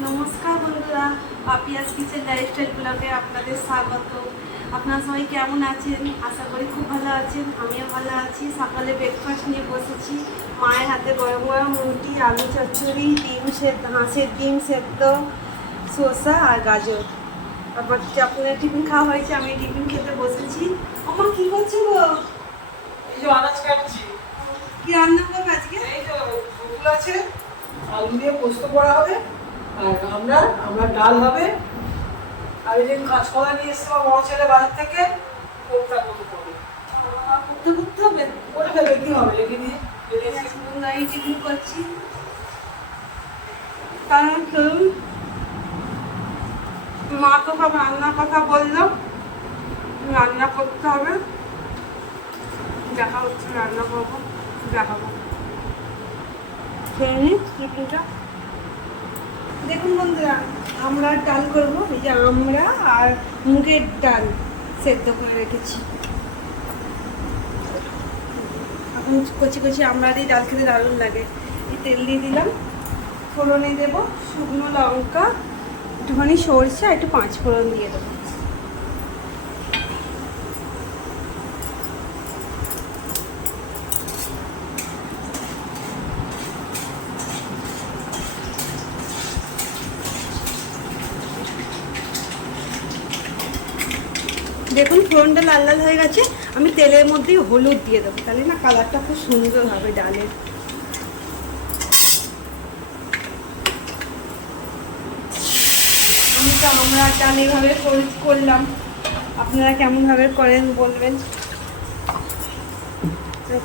নমস্কার বন্ধুরা, Papiya's kitchen lifestyle ব্লগে আপনাদের স্বাগত। আপনারা সবাই কেমন আছেন? আশা করি খুব ভালো আছেন। আমিও ভালো আছি। সকালে ব্রেকফাস্ট নিয়ে বসেছি। মায়ের হাতে গরম গরম রুটি, আলু চচ্চড়ি, ডিম সেদ্ধ, হাঁসের ডিম সেদ্ধ, শসা আর গাজর। তারপর আপনার টিফিন খাওয়া হয়েছে, আমি টিফিন খেতে বসেছি। আমার কি করছো গো? এই যে আনাজ কাটছি। কি রান্না করবে আজকে? এই তো ফুল আছে, আলু দিয়ে পোস্ত করা হবে, আর আমরা ডাল হবে, আর এই যে কাঁচকলা নিয়ে এসছে আমার বড় ছেলে বাজার থেকে, কোপ্তা মতো করবে। করতে হবে? করে ফেলে কি হবে, রেখে দিয়ে এই টিফিন করছি। কারণ মা তো সব রান্নার কথা বললো, রান্না করতে হবে। দেখা হচ্ছে, রান্না করবো, দেখাবো। খেয়ে নিই টিফিনটা। দেখুন বন্ধুরা, আমরা ডাল করবো। এই যে আমরা আর মুগের ডাল সেদ্ধ করে রেখেছি। এখন কচি কচি আমরা দিয়ে ডাল খেতে দারুণ লাগে। এই তেল দিয়ে দিলাম, ফোড়নে দেবো শুকনো লঙ্কা, একটুখানি সরষে, একটু পাঁচ ফোড়ন দিয়ে দেবো। দেখুন ফোড়নটা লাল লাল হয়ে গেছে। আমি তেলের মধ্যেই হলুদ দিয়ে দেবো, তাহলে না কালারটা খুব সুন্দর হবে ডালের। আমি তো আমরা ডাল এইভাবে করলাম, আপনারা কেমনভাবে করেন বলবেন।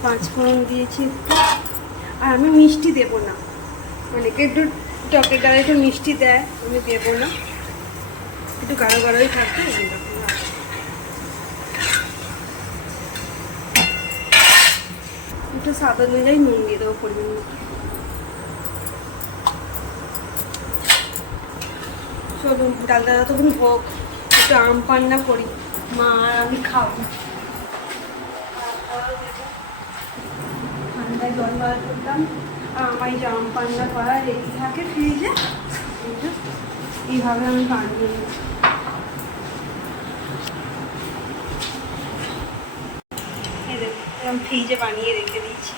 পাঁচ ফোড়ন দিয়েছি, আর আমি মিষ্টি দেবো না। অনেকে একটু টকের ডালে একটু মিষ্টি দেয়, আমি দেবো না। একটু গাঢ় গাঢ়ই থাকবে। একটু স্বাদ অনুযায়ী নুন দিয়ে দেবো পরিমাণ মতো। চলুন ডালটা তখন হোক, একটু আম পান্না করি, মা আর আমি খাবো। ঠান্ডায় জল বার করতাম, আর আমার এই যে আম পান্না করা রেডি থাকে ফ্রিজে। এইভাবে আমি বানিয়ে নিই। এরকম ফ্রিজে বানিয়ে রেখে দিয়েছি।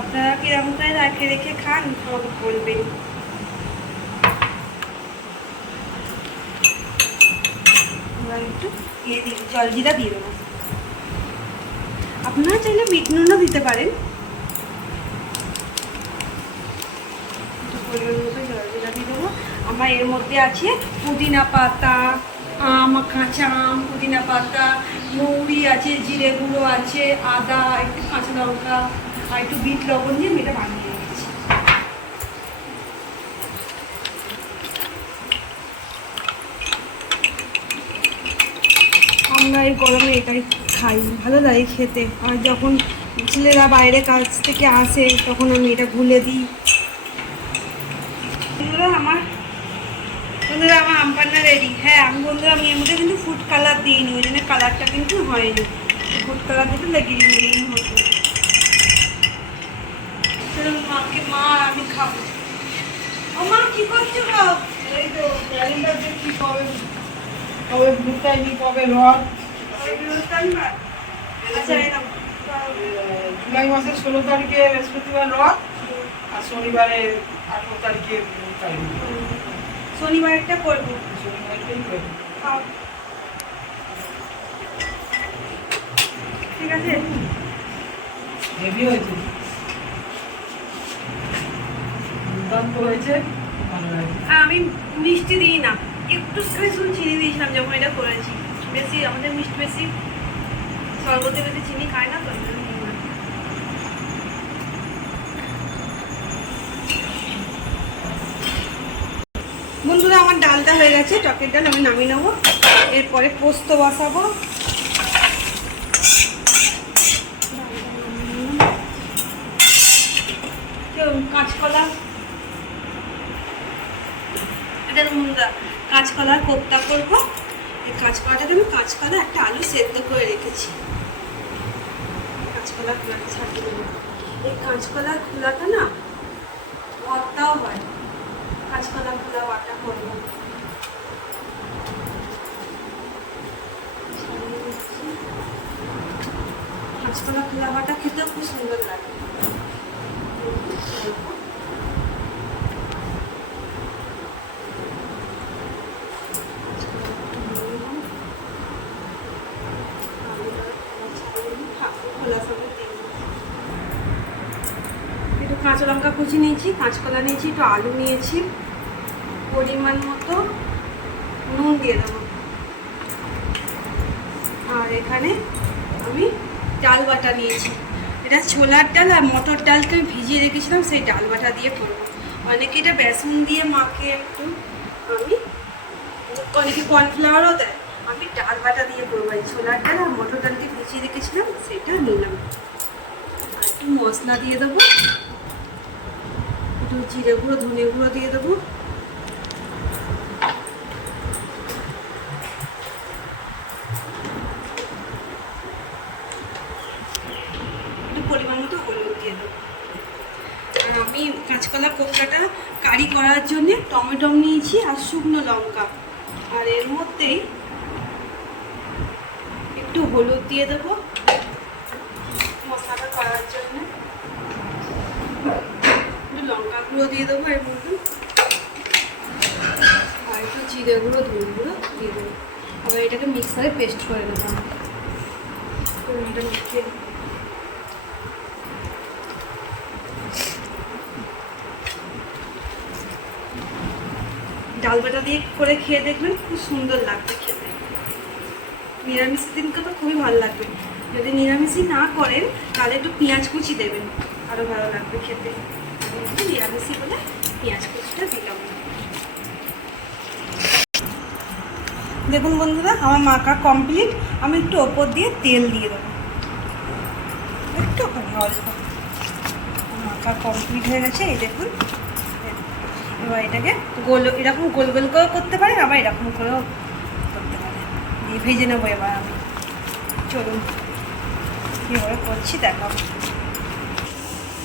আপনারা কিরকম করে রেখে রেখে খান আমাকে বলবেন। একটু দিয়ে দিই, জলজিরা দিয়ে দেবো। আপনারা চাইলে বিট নুনও দিতে পারেন। একটু পরিমাণ মতো জলজিরা দিয়ে দেবো। আমার এর মধ্যে আছে পুদিনা পাতা, আম, কাঁচা আম, পুদিনা পাতা, মৌরি আছে, জিরে গুঁড়ো আছে, আদা, একটু কাঁচা লঙ্কা আর একটু বিট লবণ দিয়ে আমি এটা বানিয়ে রেখেছি। আমরা এই গরমে এটাই খাই, ভালো লাগে খেতে। আর যখন ছেলেরা বাইরে কাজ থেকে আসে তখন আমি এটা গুলে দিই। বন্ধুরা আমার আম পান্না রেডি। হ্যাঁ আমি বন্ধুরা, আমি এর মধ্যে কিন্তু ফুড কালার দিইনি, ওই জন্য কালারটা কিন্তু হয়নি। ফুড কালার দিতে গ্রিন হতো। মাকে, মা আর আমি খাবো। ও মা কি করছো? এই তো ক্যালেন্ডার দেখছি কবে কবে ভুটাইনি, কবে রথ। আচ্ছা জুলাই মাসের 16 তারিখে বৃহস্পতিবার রথ, আর শনিবারে 18 তারিখে শনিবারটা করবো। শনিবারটাই করবো। ঠিক আছে, হেভি হয়েছে, দুর্দান্ত হয়েছে, ভালো লাগে। আর আমি মিষ্টি দিই না, একটু শুধু চিনি দিয়েছিলাম যখন এটা করেছি। বেশি আমাদের মিষ্টি বেশি, শরবতে বেশি চিনি খায় না তো। বন্ধুরা আমার ডালটা হয়ে গেছে, টকের ডাল আমি নামিয়ে নেবো। এরপরে পোস্ত বসাবো। কাঁচকলা, কাঁচকলার কোপ্তা করবো। এই কাঁচকলাটাকে আমি কাঁচকলা একটা আলু সেদ্ধ করে রেখেছি। কাঁচকলা ছাড়িয়ে দেবো। এই কাঁচকলার খোলাটা না ভর্তাও হয়, কাঁচকলা খোলা বাটা করবো। কাঁচকলা খোলা বাটা খেতেও খুব সুন্দর লাগে। একটু কাঁচা লঙ্কা কুচি নিয়েছি, কাঁচকলা নিয়েছি, একটু আলু নিয়েছি, পরিমাণ মতো নুন দিয়ে দেবো। আর এখানে আমি ডাল বাটা নিয়েছি, এটা ছোলার ডাল আর মটর ডালকে আমি ভিজিয়ে রেখেছিলাম, সেই ডাল বাটা দিয়ে করবো। অনেকে এটা বেসন দিয়ে মাখে একটু, আমি অনেকে কর্নফ্লাওয়ারও দেয়, আমি ডাল বাটা দিয়ে করবো। এই ছোলার ডাল আর মটর ডালকে ভিজিয়ে রেখেছিলাম সেটা নিলাম। আর একটু মশলা দিয়ে দেবো, একটু জিরে গুঁড়ো ধনে গুঁড়ো দিয়ে দেবো, একটু পরিমাণ মতো হলুদ দিয়ে দেবো। আর আমি কাঁচকলা কোপ্তাটা কারি করার জন্য টমেটো নিয়েছি আর শুকনো লঙ্কা, আর এর মধ্যেই একটু হলুদ দিয়ে দেবো মশলাটা করার জন্য, একটু লঙ্কা গুঁড়ো দিয়ে দেবো এর মধ্যে, আর একটু জিরে গুঁড়ো ধনে গুঁড়ো দিয়ে দেবো। আবার এটাকে মিক্সারে পেস্ট করে নেবো। এটা মিশিয়ে ডাল বাটা দিয়ে করে খেয়ে দেখবেন, খুব সুন্দর লাগবে খেতে। নিরামিষ দিনকে তো খুবই ভালো লাগবে। যদি নিরামিষই না করেন তাহলে একটু পেঁয়াজ কুচি দেবেন, আরও ভালো লাগবে খেতে। আমি একটু নিরামিষই বলে পেঁয়াজ কুচিটা দিলাম। দেখুন বন্ধুরা, আমার মাখা কমপ্লিট। আমি একটু ওপর দিয়ে তেল দিয়ে দেবো, একটুখানি অল্প। মাখা কমপ্লিট হয়ে গেছে, এই দেখুন। এবার এটাকে গোল, এরকম গোল গোল করেও করতে পারেন, আবার এরকম করেও করতে পারেন। দিয়ে ভেজে নেবো এবার আমি। চলুন কীভাবে করছি দেখাবো।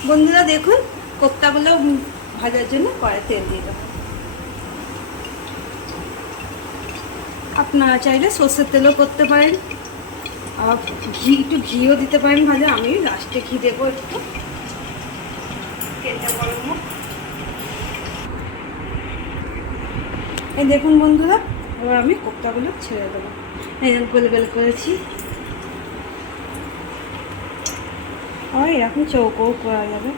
বন্ধুরা দেখুন, কোপ্তাগুলো ভাজার জন্য কড়াই তেল দিয়ে দেবো। আপনারা চাইলে সর্ষের তেলও করতে পারেন, আর একটু ঘিও দিতে পারেন ভাজা। আমি লাস্টে ঘি দেবো একটু, তেলটা গরম হোক। এই দেখুন বন্ধুরা, এবার আমি কোপ্তাগুলো ছেড়ে দেবো। এই গোল গোল করেছি, আর এরকম চৌকোও করা যাবে।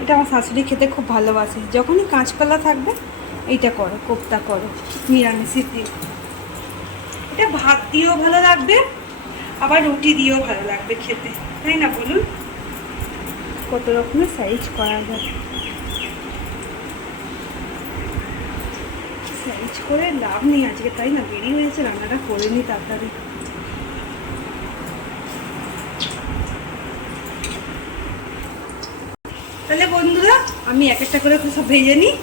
এটা আমার শাশুড়ি খেতে খুব ভালোবাসে। যখনই কাঁচকলা থাকবে এইটা করো, কোপ্তা করো নিরামিষের দিন। এটা ভাত দিয়েও ভালো লাগবে, আবার রুটি দিয়েও ভালো লাগবে খেতে, তাই না বলুন? কত রকমের সাইজ করা যায়। সাইজ করে লাভ নেই আজকে, তাই না? দেরি হয়েছে, রান্নাটা করে নি তাড়াতাড়ি। তাহলে বন্ধুরা, আমি এক একটা করে সব ভেজে নিই,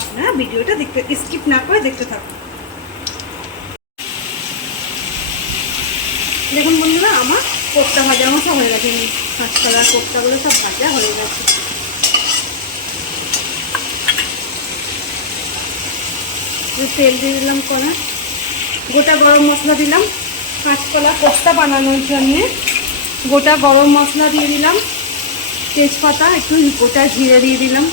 আপনারা ভিডিওটা দেখতে স্কিপ না করে দেখতে থাকুন। দেখুন বন্ধুরা, আমার কোপ্তা ভাজা মতো হয়ে গেছে। কাঁচকলার কোপ্তাগুলো সব ভাজা হয়ে গেছে। তেল দিয়ে দিলাম কড়াই, গোটা গরম মশলা দিলাম। কাঁচকলা কোপ্তা বানানোর জন্যে গোটা গরম মশলা দিয়ে দিলাম, তেজপাতা, একটু গোটা জিরে দিয়ে দিলাম।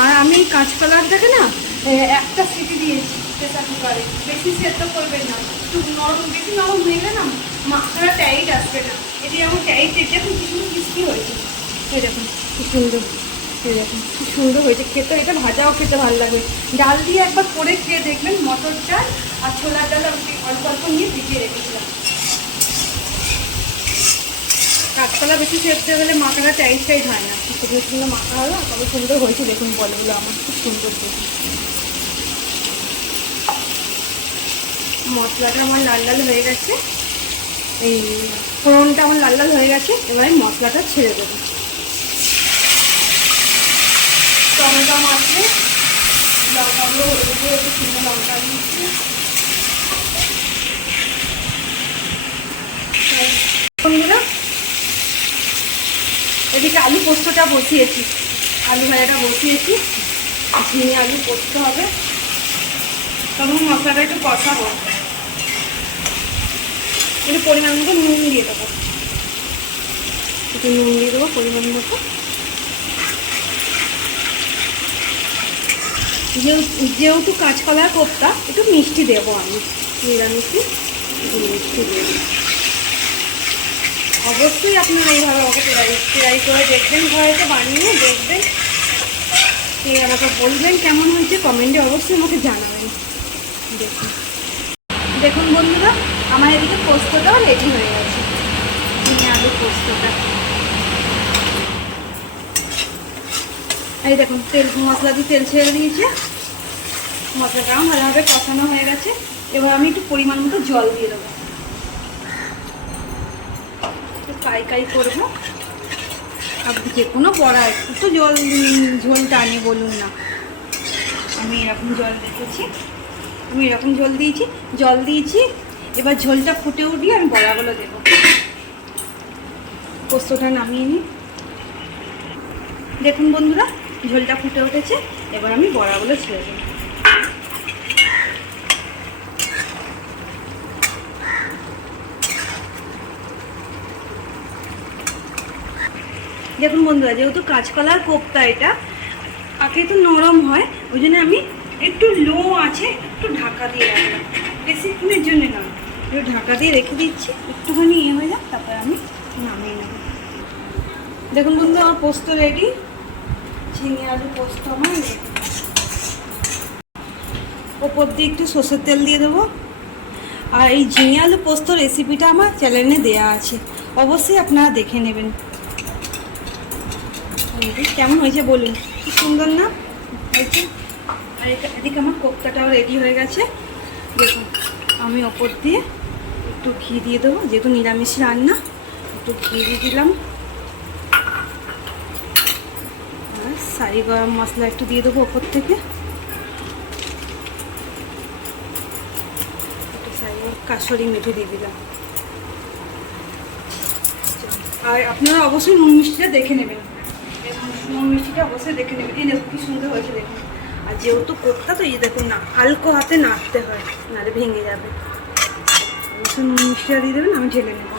আর আমি কাঁচকলাটাকে না একটা সিটি দিয়েছি প্রেসার কুকারে, বেশি সেদ্ধ করবেন না। একটু নরম, বেশি নরম হয়ে গেলে না মাখাটা টাইট আসবে না। এটি যেমন টাইট, দেখুন কি সুন্দর ক্রিস্পি হয়েছে। এই দেখুন কি সুন্দর, এই দেখুন কি সুন্দর হয়েছে খেতে। এটা ভাজাও খেতে ভালো লাগবে। ডাল দিয়ে একবার করে খেয়ে দেখবেন, মটর ডাল আর ছোলার ডাল আমি অল্প অল্প নিয়ে ভিজিয়ে রেখেছিলাম। কাঁচকলা বেশি সেদ্ধ হলে মাখাটা টাইট টাইট হয় না, সুন্দর সুন্দর মাখা হলো। আর কত সুন্দর হয়েছে দেখুন, বলগুলো আমার খুব সুন্দর দেখুন। মশলাটা আমার লাল লাল হয়ে গেছে, এই ফোড়নটা আমার লাল লাল হয়ে গেছে। এবারে মশলাটা ছেড়ে দেবো। টমেটো মাছে লঙ্কাগুলো হলুদ দিয়ে একটু শুকনো লঙ্কা দিচ্ছি, বন্ধুরা এদিকে আলু পোস্তটা বসিয়েছি, আলু ভাজাটা বসিয়েছি, ঝিঙে আলু পোস্ত হবে। তখন মশলাটা একটু কষাবো, একটু পরিমাণ মতো নুন দিয়ে দেবো, একটু নুন দিয়ে দেবো পরিমাণ মতো। যেহেতু কাঁচকলার কোপ্তা একটু মিষ্টি দেবো, আমি নিরামিষি একটু মিষ্টি দেবো। অবশ্যই আপনারা এইভাবে ওকে ট্রাই করে দেখবেন, ঘরেতে বানিয়ে দেখবেন, আমাকে বলবেন কেমন হয়েছে, কমেন্টে অবশ্যই আমাকে জানাবেন। দেখুন দেখুন বন্ধুরা, আমার এদিকে পোস্তটাও রেডি হয়ে গেছে, ঝিঙে আলু পোস্তটা। এই দেখুন তেল, মশলা দিয়ে তেল ছেড়ে দিয়েছে, মশলাটাও ভালোভাবে কষানো হয়ে গেছে। এবার আমি একটু পরিমাণ মতো জল দিয়ে দেবো, কাই কাই করবো। আপনি যে কোনো বড়া একটু তো ঝোল টানে বলুন না, আমি এরকম জল রেখেছি, আমি এরকম জল দিয়েছি। এবার ঝোলটা ফুটে উঠলে আমি বড়াগুলো দেবো। পোস্তটা নামিয়ে নিই। দেখুন বন্ধুরা, ঝোলটা ফুটে উঠেছে, এবার আমি বড়াগুলো ছেড়ে দেবো। দেখুন বন্ধুরা, যেহেতু কাঁচকলার কোপ্তা এটা আগে তো নরম হয়, ওই জন্য আমি একটু লো আছে একটু ঢাকা দিয়ে রাখলাম, বেশিক্ষণের জন্য না, একটু ঢাকা দিয়ে রেখে দিচ্ছি, একটুখানি হয়ে যাক, তারপরে আমি নামিয়ে নেব। দেখুন বন্ধু, আমার পোস্ত রেডি, ঝিঙে আলু পোস্ত আমার রেডি। ওপর দিয়ে একটু সরষের তেল দিয়ে দেবো। আর এই ঝিঙে আলু পোস্ত রেসিপিটা আমার চ্যানেলে দেওয়া আছে, অবশ্যই আপনারা দেখে নেবেন। কেমন হয়েছে বলুন, কি সুন্দর না হয়েছে। আর এদিকে আমার কোপ্তাটাও রেডি হয়ে গেছে। দেখুন আমি ওপর দিয়ে একটু ঘি দিয়ে দেবো, যেহেতু নিরামিষ রান্না, একটু ঘি দিয়ে দিলাম। আর সারি গরম মশলা একটু দিয়ে দেবো ওপর থেকে, একটু সারি কাসুরি মেথি দিয়ে দিলাম। আর আপনারা অবশ্যই নুন মিষ্টিটা দেখে নেবেন, নুন মিষ্টিটা অবশ্যই দেখে নেবেন। এই দেখুন কি সুন্দর হয়েছে দেখুন। আর যেহেতু কোপ্তা তো এই দেখুন না, হালকা হাতে নাড়তে হয়, নাড়ে ভেঙে যাবে। অবশ্যই নুন মিষ্টিটা দিয়ে দেবেন, আমি ঢেলে নেব।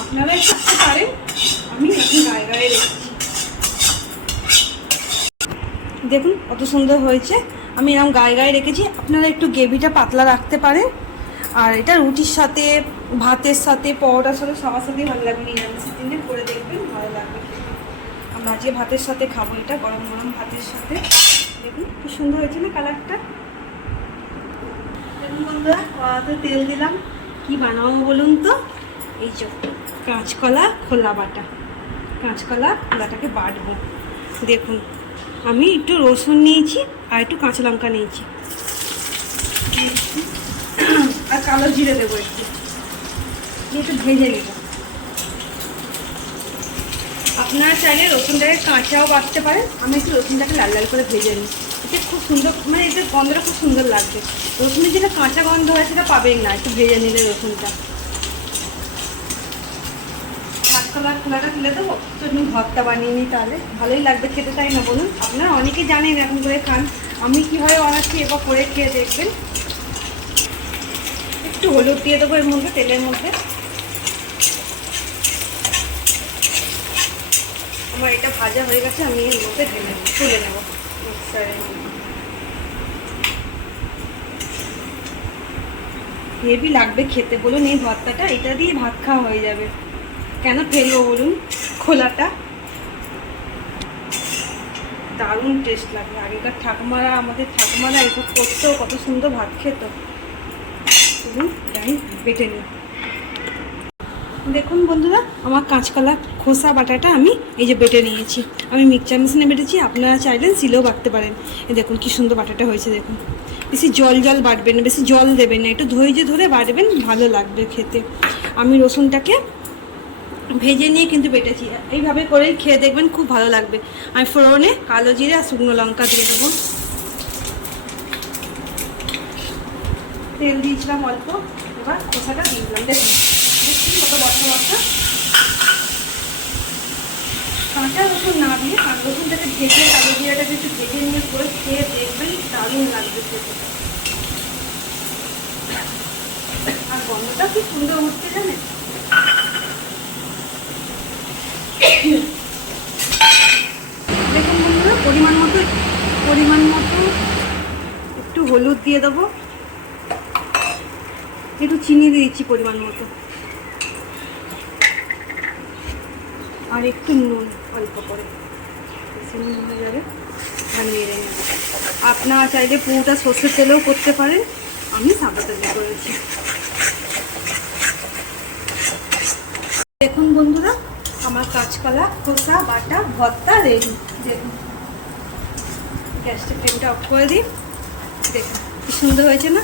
আপনারা করতে পারেন, আমি এখন গায়ে গায়ে রেখেছি। দেখুন কত সুন্দর হয়েছে, আমি এরকম গায়ে গায়ে রেখেছি। আপনারা একটু গ্রেভিটা পাতলা রাখতে পারেন। আর এটা রুটির সাথে, ভাতের সাথে, পরোটার সাথে, সবার সাথেই ভালো লাগবে। নিরামিষের দিনে করে দেখবেন, ভালো লাগবে খেতে। আমরা আজকে ভাতের সাথে খাবো এটা, গরম গরম ভাতের সাথে। দেখুন কি সুন্দর হয়েছে না কালারটা। দেখুন বন্ধুরা, কড়াতে তেল দিলাম, কি বানাবো বলুন তো। এই যে কাঁচকলা খোলা বাটা, কাঁচকলা খোলাটাকে বাটবো। দেখুন আমি একটু রসুন নিয়েছি আর একটু কাঁচা লঙ্কা নিয়েছি, আর কালো জিরে দেবো একটু, একটু ভেজে নেব। আপনারা চাইলে রসুনটাকে কাঁচাও বাটতে পারেন, আমি একটু রসুনটাকে লাল লাল করে ভেজে নিই, এতে খুব সুন্দর, মানে এতে গন্ধটা খুব সুন্দর লাগবে। রসুনের যেটা কাঁচা গন্ধ হয় সেটা পাবেন না একটু ভেজে নিলে রসুনটা। কাঁচকলার খোলাটা তুলে দেবো, তো আমি ভর্তা বানিয়ে নিই, তাহলে ভালোই লাগবে খেতে, তাই না বলুন। আপনারা অনেকেই জানেন এরকম করে খান, আমি কীভাবে বানাচ্ছি এবার করে খেয়ে দেখবেন। একটু হলুদ দিয়ে দেবো এর মধ্যে, তেলের মধ্যে। আমার এটা ভাজা হয়ে গেছে, আমি এর মধ্যে তুলে নেব মিক্সারের মধ্যে। হেভি লাগবে খেতে বলুন এই ভর্তাটা, এটা দিয়ে ভাত খাওয়া হয়ে যাবে। কেন ফেলবো বলুন, খোলাটা দারুণ টেস্ট লাগবে। আগেকার ঠাকুমারা, আমাদের ঠাকুমারা এসব করতেও কত সুন্দর ভাত খেত। আমি বেটে নিই। দেখুন বন্ধুরা, আমার কাঁচকলা খোসা বাটাটা আমি এই যে বেটে নিয়েছি, আমি মিক্সচার মেশিনে বেটেছি, আপনারা চাইলেন শিলেও বাটতে পারেন। এই দেখুন কি সুন্দর বাটাটা হয়েছে। দেখুন বেশি জল জল বাটবেন না, বেশি জল দেবেন না, একটু ধৈর্য ধরে বাটবেন, ভালো লাগবে খেতে। আমি রসুনটাকে ভেজে নিয়ে কিন্তু বেটেছি। এইভাবে করেই খেয়ে দেখবেন, খুব ভালো লাগবে। আমি ফোড়নে কালো জিরে আর শুকনো লঙ্কা দিয়ে দেবো। তেল দিয়েছিলাম অল্প, এবার খোসাটা দিয়ে দিলাম। দেখুন কত বর্ষা বর্ষা। কাঁচা রসুন না দিয়ে কাঁচা রসুনটাকে ভেজে কালো জিরাটাকে একটু ভেজে নিয়ে করে খেয়ে দেখবেন, দারুণ লাগবে খেতে। আর গন্ধটা কি সুন্দর উঠতে জানেন। দেখুন বন্ধুরা, পরিমাণ মতো একটু হলুদ দিয়ে দেবো, একটু চিনি দিয়ে দিচ্ছি পরিমাণ মতো, আর একটু নুন অল্প করে, নুন হয়ে যাবে। আর নেড়ে নেব। আপনারা চাইলে পুরোটা সর্ষের তেলেও করতে পারেন, আমি সাদা তেলে করেছি। দেখুন বন্ধুরা, আমার কাঁচকলা খোসা বাটা ভর্তা রেডি। দেখুন, গ্যাসটা ফ্লেমটা অফ করে দিই। দেখুন কি সুন্দর হয়েছে না।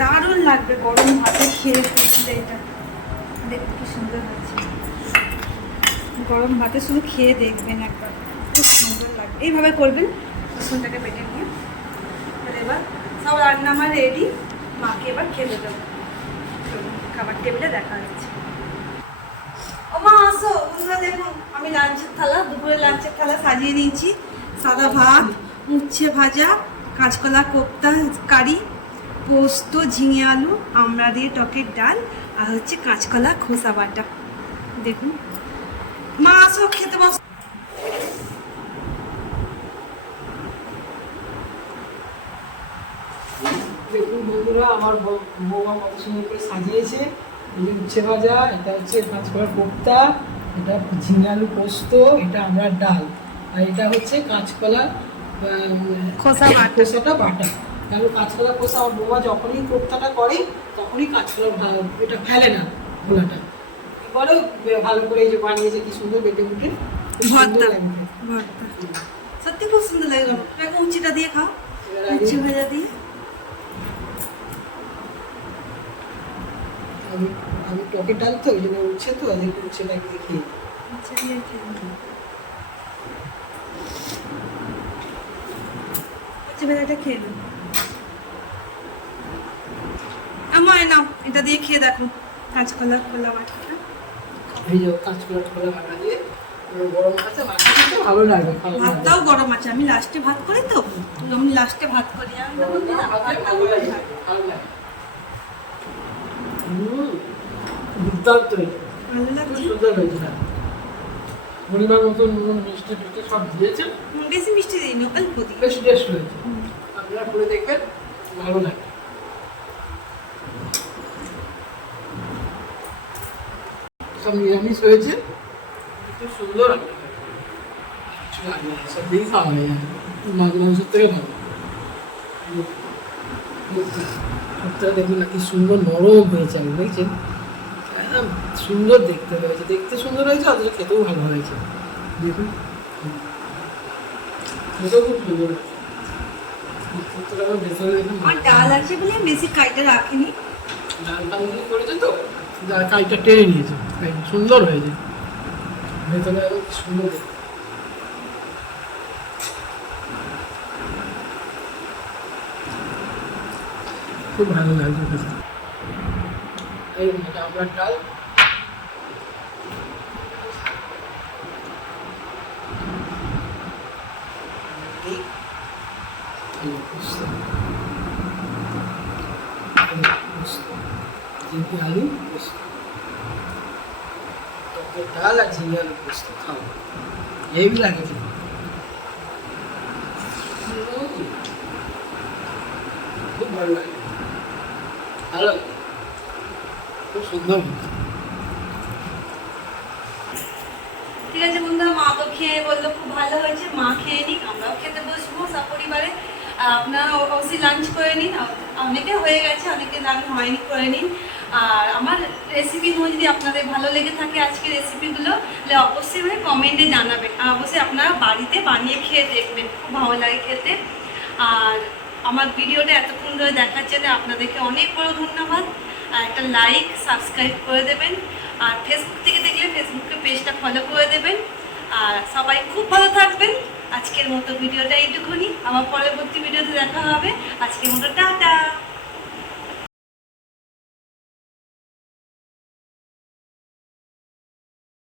দারুণ লাগবে গরম ভাতে খেয়ে দেখলে। এটা দেখুন কি সুন্দর হয়েছে। গরম ভাতে শুধু খেয়ে দেখবেন একবার, খুব সুন্দর লাগবে। এইভাবে করবেন, রসুনটাকে বেটে নিয়ে। এবার সব রান্না আমার রেডি, মাকে এবার খেতে দেবো। খাবার টেবিলে দেখা হচ্ছে। ও মা আসো বন্ধুরা, দেখুন আমি লাঞ্চের থালা, দুপুরে লাঞ্চের থালা সাজিয়ে নিয়েছি। সাদা ভাত, উচ্ছে ভাজা, কাঁচকলা কোপ্তা কারি, পোস্ত, ঝিঙে আলু, আমড়া দিয়ে টকের ডাল, আর হচ্ছে কাঁচকলা খোসা বাটা। দেখুন মা আসো খেতে বস। দেখুন বন্ধুরা, আমার বৌমা কত সুন্দর করে সাজিয়েছে। এই যে উচ্ছে ভাজা, এটা হচ্ছে কাঁচকলার কোপ্তা, এটা ঝিঙে আলু পোস্ত, এটা আমরা ডাল, আর এটা হচ্ছে কাঁচকলা খোসাটা বাটা। কারণ কাঁচকলা খোসা আমার বৌমা যখনই কোপ্তাটা করে তখনই কাঁচকলা এটা ফেলে না, খোলাটা এবারে ভালো করে এই যে বানিয়েছে, কি সুন্দর বেটে বুটে ভর্তা। সত্যি খুব সুন্দর লাগে। এখন উচ্ছেটা দিয়ে খাও, উচ্ছে ভাজা দিয়ে। আমি টকের ডাল তো ওই জন্য উচ্ছে, তো উচ্ছেটা দিয়ে খেয়ে উচ্ছে দিয়ে খেয়ে উচ্ছে ভাজাটা খেয়ে নেব। আমার নাও, এটা দিয়ে খেয়ে দেখো কাঁচকলা খোলা বাটাটা। এই যে কাঁচকলা খোলা বাটা দিয়ে গরম ভাতে মাখাতে ভালো লাগে। ভাতটাও গরম আছে, আমি লাস্টে ভাত করি তো, আমি লাস্টে ভাত করি। আমি তখন ভালো লাগে, ভালো লাগে। দুর্দান্ত হয়েছে, ভালো খুব লাগছে। সুন্দর হয়েছে। না পরিমাণ মতো নুন মিষ্টি টিষ্টি সব দিয়েছে, বেশি মিষ্টি দিইনি, অল্প দিই। বেশ টেস্ট হয়েছে। আপনারা করে দেখবেন, ভালো লাগে। সব নিরামিষ হয়েছে, খুব সুন্দর। কিছু লাগে না, সব দিয়েই খাওয়া হয়ে যায়। মাছ মাংসের থেকে ভালো। সবটা দেখুন না কি সুন্দর নরম হয়েছে, আমি দেখছেন একদম সুন্দর দেখতে হয়েছে, দেখতে সুন্দর হয়েছে, অথচ খেতেও ভালো হয়েছে। দেখুন খেতেও খুব সুন্দর হয়েছে। আমার ডাল আছে বলে আমি বেশি কাইটা রাখিনি। ডাল টাল করেছে তো, কাইটা টেনে নিয়েছে, সুন্দর হয়েছে। ভেতরে একদম সুন্দর দেখতে। খুব ভালো লাগছে। এই আমরা ডাল আলু পোস্ত, ডাল আর ঝিঙে আলু পোস্ত খাও, হেভি লাগে। খুব ভালো লাগে, ভালো লাগে, খুব সুন্দর। ঠিক আছে বন্ধুরা, মা তো খেয়ে বললো খুব ভালো হয়েছে। মা খেয়ে নিক, আমরাও খেতে বসবো সপরিবারে। আর আপনারা অবশ্যই লাঞ্চ করে নিন। অনেকে হয়ে গেছে, অনেকে লাঞ্চ হয়নি, করে নিন। আর আমার রেসিপিগুলো যদি আপনাদের ভালো লেগে থাকে, আজকের রেসিপিগুলো, তাহলে অবশ্যই মানে কমেন্টে জানাবেন। আর অবশ্যই আপনারা বাড়িতে বানিয়ে খেয়ে দেখবেন, খুব ভালো লাগে খেতে। আর আমার ভিডিওটা এতক্ষণ ধরে দেখার জন্য আপনাদেরকে অনেক বড় ধন্যবাদ। আর একটা লাইক সাবস্ক্রাইব করে দেবেন, আর ফেসবুক থেকে দেখলে ফেসবুকে পেজটা ফলো করে দেবেন। আর সবাই খুব ভালো থাকবেন। আজকের মতো ভিডিওটা এইটুকুনি, আবার পরবর্তী ভিডিওতে দেখা হবে। আজকের মতো টাটা।